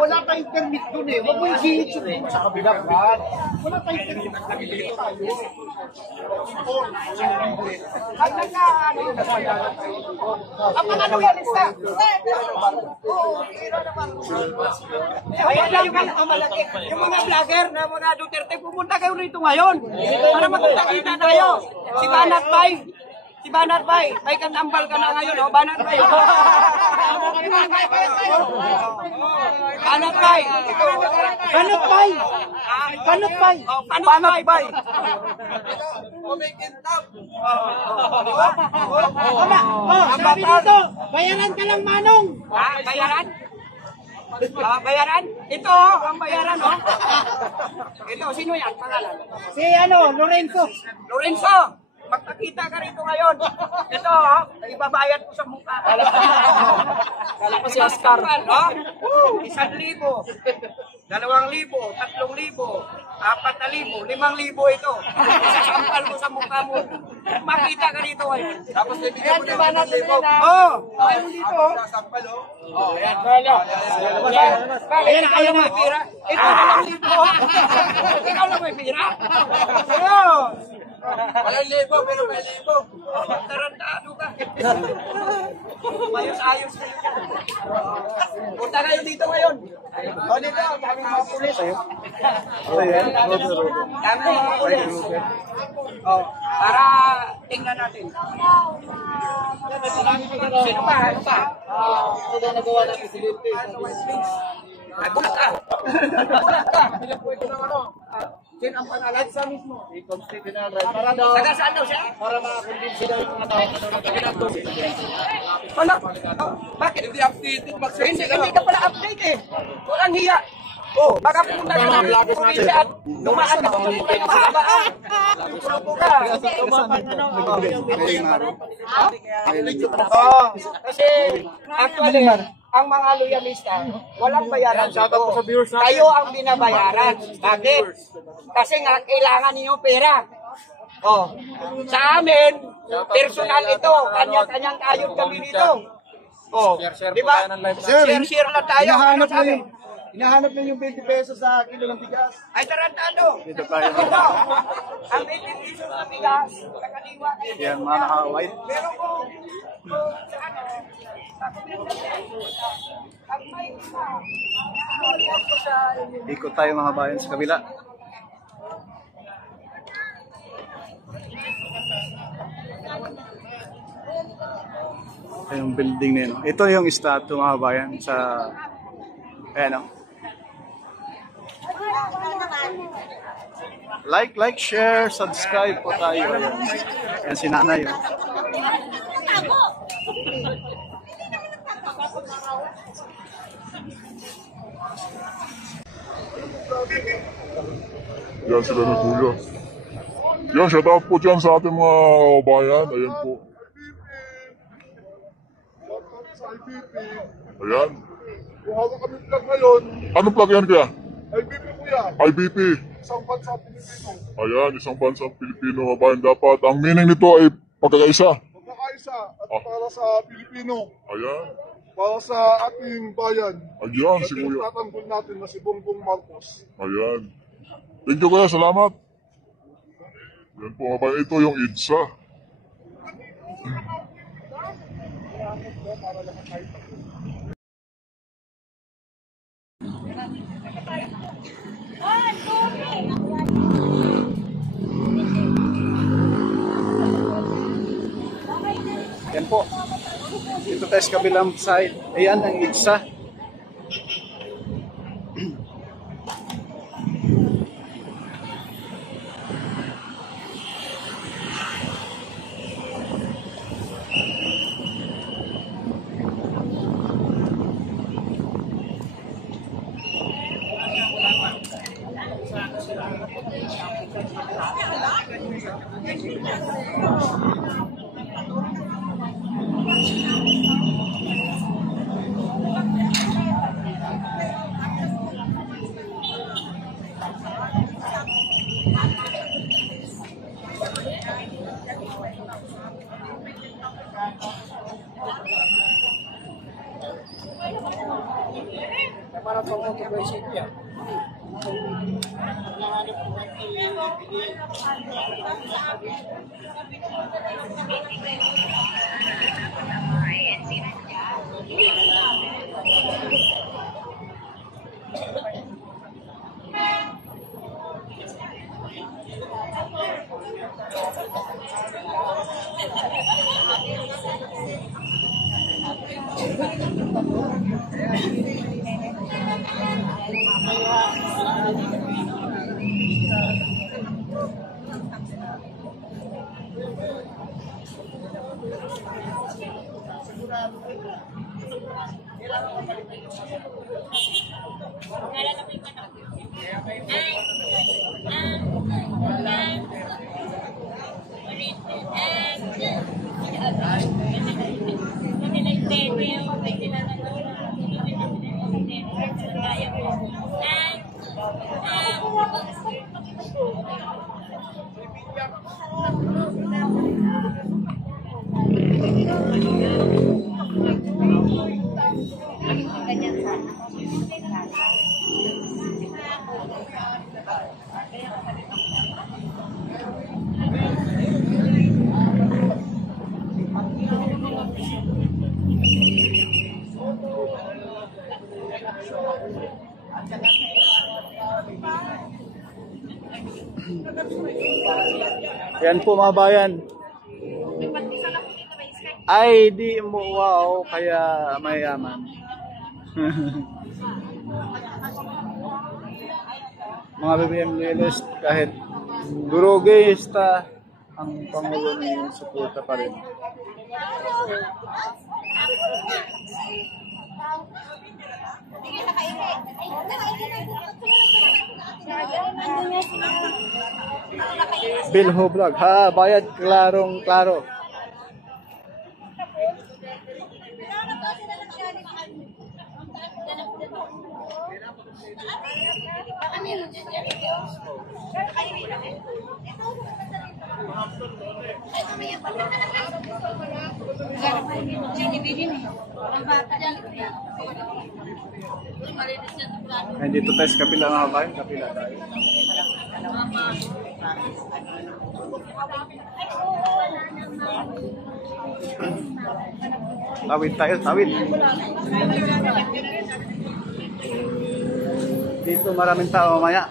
Wala pa internet dun eh. Huwag mo yung YouTube sa kabila. Wala pa internet. Ang mga loyalista. Kaya na yung malaki. Yung mga vlogger na mga Duterte, pumunta kayo rito ngayon. Para magkakita tayo. Si Banat Bay. Si Banat Bay. Bay kan ambal ka na ngayon, oh. Banat Bay. Banat Bay. Banat Bay. Banat Bay. Banat Bay. Sabi dito, bayaran ka lang, Manong. Bayaran? Bayaran? Ito, ang bayaran, oh. Ito, sino yan? Pangalan? Si Lorenzo. Lorenzo! Magpakita ka rito ngayon. Ito, oh, ibabayad ko sa mukha. Kala ko si Oscar. 1,000, 2,000, 2,000, 3,000, 4,000, 5,000, 5,000 ito. Isasampal ko sa mukha mo. Makita ka rito ngayon. Tapos bibigyan mo na 5,000. Oo. Ayaw dito. Isasampal, oh. Oh, ayan. Bakit ikaw lang may pira? Ito na lang dito. Ikaw lang may pira? Ayun. Walang libo, pero may libo. Tarantado ka. Ayos-ayos kayo. Punta kayo dito ngayon. O dito, dami mga pulis. Dami mga pulis. Para tingnan natin. Sino pa? Ano pa? Ito na nagawa ng presidente. Nagulat ka. Nagulat ka. Sino ang pangalan sa mismo? I-constitutional right. Taga saan daw siya? Para makakonvince daw yung mga tao na pinag-convince. Wala. Bakit? Hindi updated. Hindi ka pala update eh. Walang hiya. Oh, baka pumunta ka ng probinsya at dumaan ka sa kulay ng mahabaan. Grupo ka. Kasi actually, ang mga loyalista, walang bayaran dito. Kayo ang binabayaran. Bakit? Kasi nga, kailangan ninyo pera. Oh, sa amin, personal ito. Kanya-kanyang kayod kami dito. Oh, di ba? Share lang tayo. Ano sabi? Hinahanap nyo yung 20 pesos sa kilo ng bigas. Ay, tarantado. Ito, ang 20 pesos na bigas, nakaliwa kayo. Yan, mga naka-white. Pero kung sa ano, ang may Ikot tayo mga bayan sa kabila. Ito yung building na yun. Ito yung statue mga bayan sa... Ayan o. Like, share, subscribe po tayo. Ayan si nanay. Yan sila na kuya. Yan, shout out po dyan sa ating mga bayan. Ayan po. Ayan. Buhawa kami vlog ngayon. Anong plug yan kaya? IBP kuya. IBP. Isang bansa Pilipino. Ayan, isang bansang Pilipino mga bayan. Dapat, ang meaning nito ay pagkakaisa. Pagkakaisa at para sa Pilipino. Ayan. Para sa ating bayan. Ayan, at si kuya. tatanggol natin na si Bongbong Marcos. Ayan. Thank you kuya, salamat. Ayan po mga bayan. Ito yung EDSA. Yan po. Dito tayo sa kabilang side. Ayan ang EDSA. Yan po mga bayan. Ay, di mo wow, kaya mayaman. Mga BBM loyalist, kahit durugista, ang Pangulo ni suporta pa rin. Bilho Vlog, ha, bayad klarong klaro. Ay, dito tayo sa kapila mga bayan, kapila tayo. Tawid tayo, tawid. Dito maraming tao mamaya.